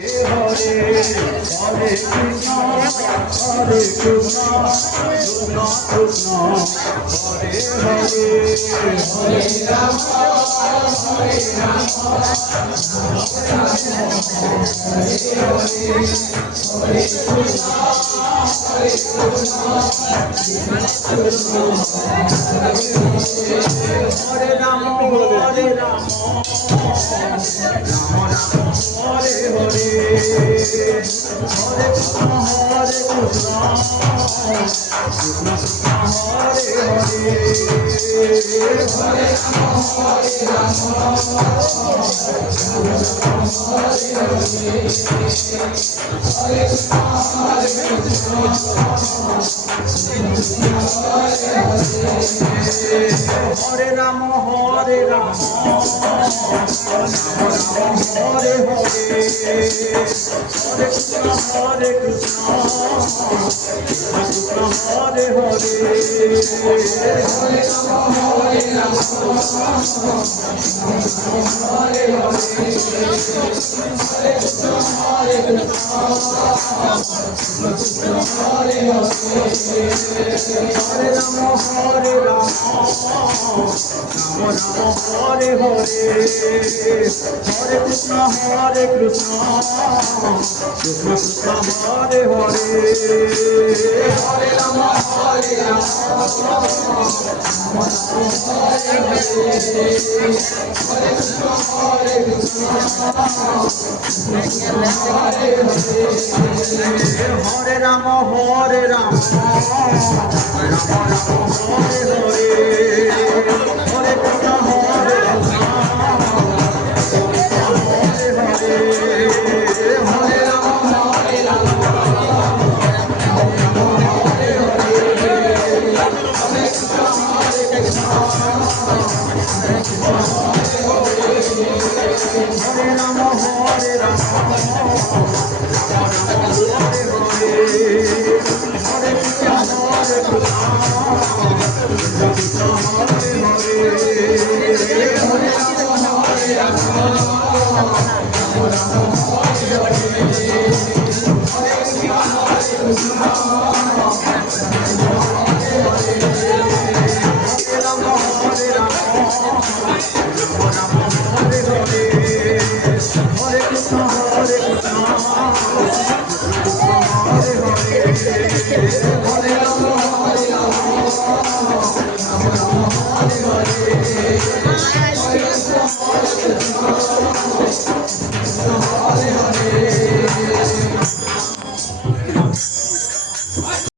Hare Krishna, Hare Krishna, Krishna Krishna, Hare Hare, Hare Rama, Hare Rama, Hare Krishna, Hare Krishna, Hare Rama, Hare Rama, Hare Hare, Hare Krishna, Hare Krishna, Krishna Krishna, Hare Hare, Hare Rama, Hare Rama, Hare Krishna, Hare Krishna, Hare Rama, Hare Rama, Hare Hare, Hare Krishna, Hare Krishna, Krishna Krishna, Hare Hare, Hare Rama, Hare Rama, Hare Hare, Hare Krishna, Hare Krishna, Krishna Krishna, Hare Hare, Hare Rama, Hare Rama, Rama Rama, Hare Hare, Hare Krishna, Hare Krishna, Krishna Krishna, Hare Hare, Hare Rama, Hare Rama, Rama Rama, Hare Hare, Hare Krishna, Hare Krishna, Krishna Hare Hare, Hare Rama, Hare Rama, Rama Rama, Hare Hare, Hare Krishna, Hare Krishna, Hare